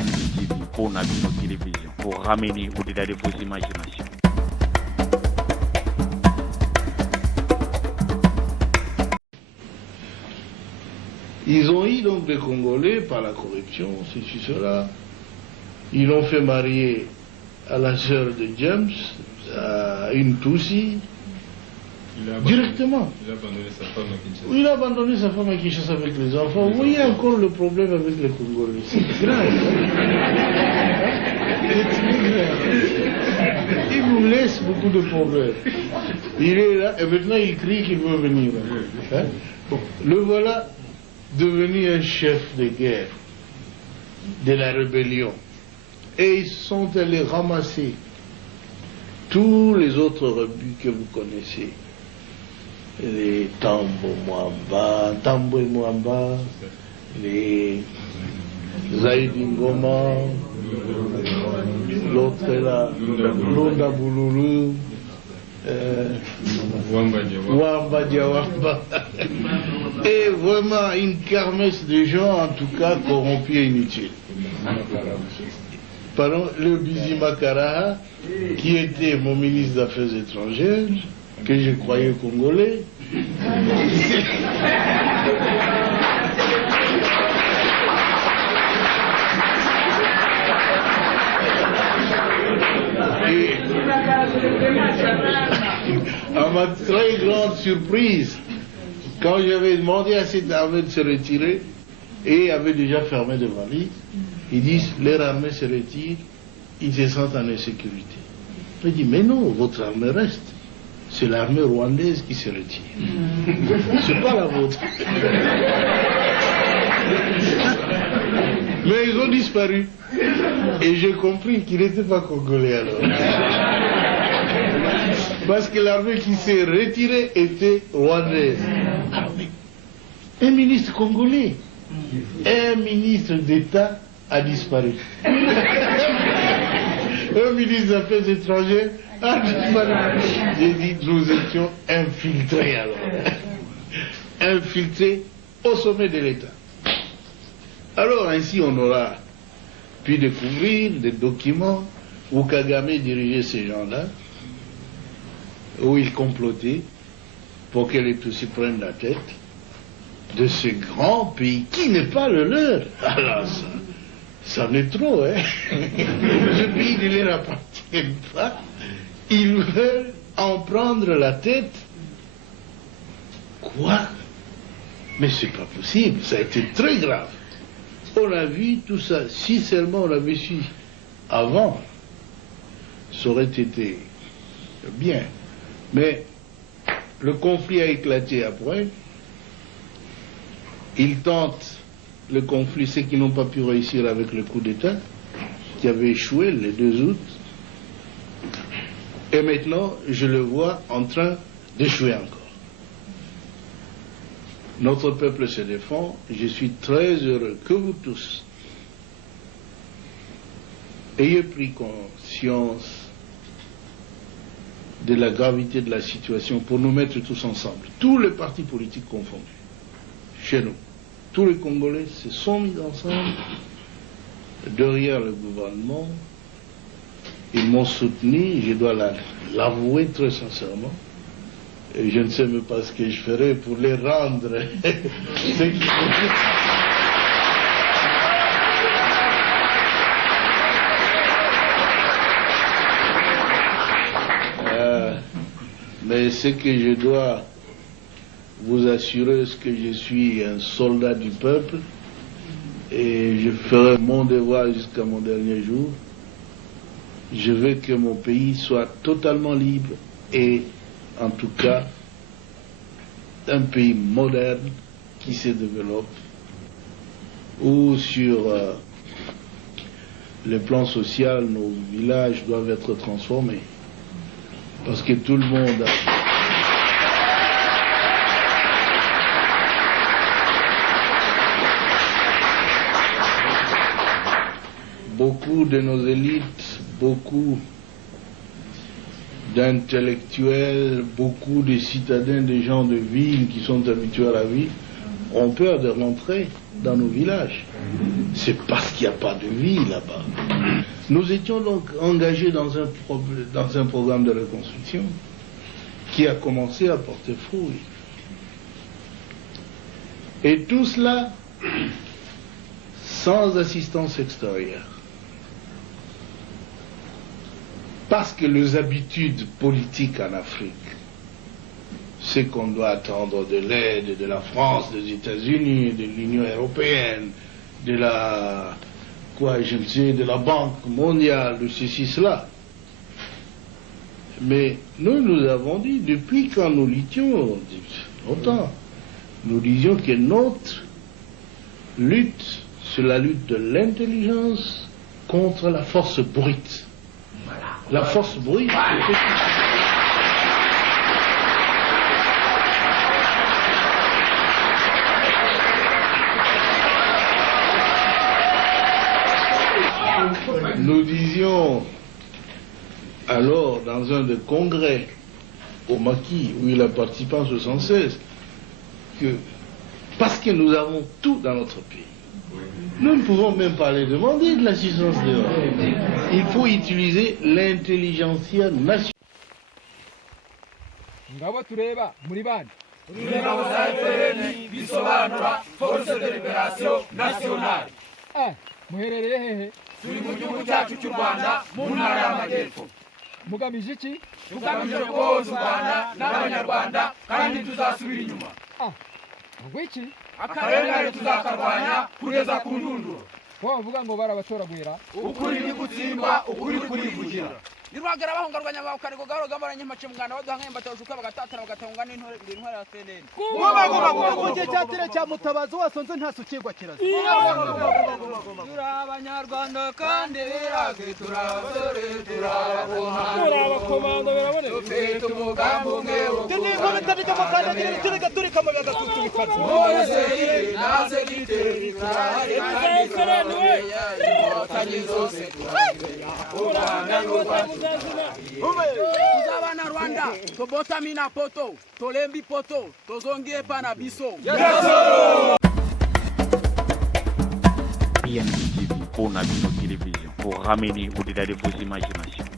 INTV pour notre télévision, pour ramener au-delà de vos imaginations. Ils ont eu donc des Congolais par la corruption, ceci, cela. Ils l'ont fait marier à la sœur de James, à une Tutsi, directement. Il a abandonné sa femme à Kinshasa. Il a abandonné sa femme à Kinshasa avec les enfants. Vous voyez encore le problème avec les Congolais. C'est grave. C'est très grave. Il nous laisse beaucoup de problèmes. Il est là et maintenant il crie qu'il veut venir. Hein? Bon, le voilà devenu un chef de guerre de la rébellion. Et ils sont allés ramasser tous les autres rebuts que vous connaissez. Les Tambo Mwamba, les Zaïdi Ngoma, l'autre là, Lunda Bouloulou, Wamba Diawamba. Et vraiment une kermesse de gens, en tout cas, corrompus et inutiles. Pardon, le Bizima Karaha, qui était mon ministre des Affaires étrangères, que je croyais congolais. Et à ma très grande surprise, quand j'avais demandé à cette armée de se retirer, et avait déjà fermé de valises, ils disent, leur armée se retire, ils se sentent en insécurité. Je dis, mais non, votre armée reste. C'est l'armée rwandaise qui se retire. C'est pas la vôtre. Mais ils ont disparu. Et j'ai compris qu'ils n'étaient pas congolais alors. Parce que l'armée qui s'est retirée était rwandaise. Un ministre congolais, un ministre d'État a disparu. Un ministre des Affaires étrangères a disparu. J'ai dit, nous étions infiltrés alors. Infiltrés au sommet de l'État. Alors ainsi on aura pu découvrir des documents où Kagame dirigeait ces gens-là, où il complotait pour que les Tutsis prennent la tête de ce grand pays qui n'est pas le leur. Alors ça en est trop, hein. Ce pays ne leur appartient pas. Ils veulent en prendre la tête. Quoi? Mais c'est pas possible, ça a été très grave. On a vu tout ça, si seulement on l'avait su avant, ça aurait été bien. Mais le conflit a éclaté après. Ils tentent le conflit, ceux qui n'ont pas pu réussir avec le coup d'État, qui avait échoué le 2 août. Et maintenant, je le vois en train d'échouer encore. Notre peuple se défend. Je suis très heureux que vous tous ayez pris conscience de la gravité de la situation pour nous mettre tous ensemble, tous les partis politiques confondus, chez nous. Tous les Congolais se sont mis ensemble derrière le gouvernement. Ils m'ont soutenu, je dois l'avouer très sincèrement. Et je ne sais même pas ce que je ferai pour les rendre. Mais ce que je dois vous assurer, c'est que je suis un soldat du peuple et je ferai mon devoir jusqu'à mon dernier jour. Je veux que mon pays soit totalement libre et en tout cas un pays moderne qui se développe, où sur le plan social nos villages doivent être transformés parce que tout le monde beaucoup de nos élites, beaucoup d'intellectuels, beaucoup de citadins, des gens de ville qui sont habitués à la vie, ont peur de rentrer dans nos villages. C'est parce qu'il n'y a pas de vie là-bas. Nous étions donc engagés dans un programme de reconstruction qui a commencé à porter fruit. Et tout cela sans assistance extérieure. Parce que les habitudes politiques en Afrique, c'est qu'on doit attendre de l'aide de la France, des États-Unis, de l'Union européenne, de la Banque mondiale, de ceci, cela. Mais nous avons dit, depuis quand nous luttions, longtemps, nous disions que notre lutte, c'est la lutte de l'intelligence contre la force brute. La force brute, nous disions alors dans un des congrès au Maquis où il a participé en 1976 que parce que nous avons tout dans notre pays, nous ne pouvons même pas les demander de l'assistance dehors. Il faut utiliser l'intelligentsia nationale. Ngabo tureba muri bandi ingabo za FPR bisobanura Force de Liberation Nationale. Muherereye hehe? Turi mu gihugu cyacu cy'u Rwanda mu ntara y'Amajyepfo. Mugamije iki? Tugamije koza u Rwanda n'Abanyarwanda kandi tuzasubira inyuma. Ngwiki? Akarengane tuzakarwanya kugeza ku ndunduro. Bavuga ngo barabatoragwira. Ukuri ni gutsindwa, ukuri kurivugira. Nirwagara bahungarwanya bakarigo garo gamaranye mace mwana baduhanga batashuka bagatatana bagatonga n'intore ya CNN. Goma cyo cyatire cya mutabazi wasonze ntasukirwa kiraza. Turabanyarwanda kandi birage turabasore turabakomando birabone. Ufite umugambi umwe wo. Ndingo bitandika mukandagire tureka turika mu gatutu bikaze. Mose naze giteri kandi zose tuzabana Rwanda tobotamina poto tolembi poto tozongie pana biso PNB TV, pour National Télévision, pour ramener au-delà de vos imaginations.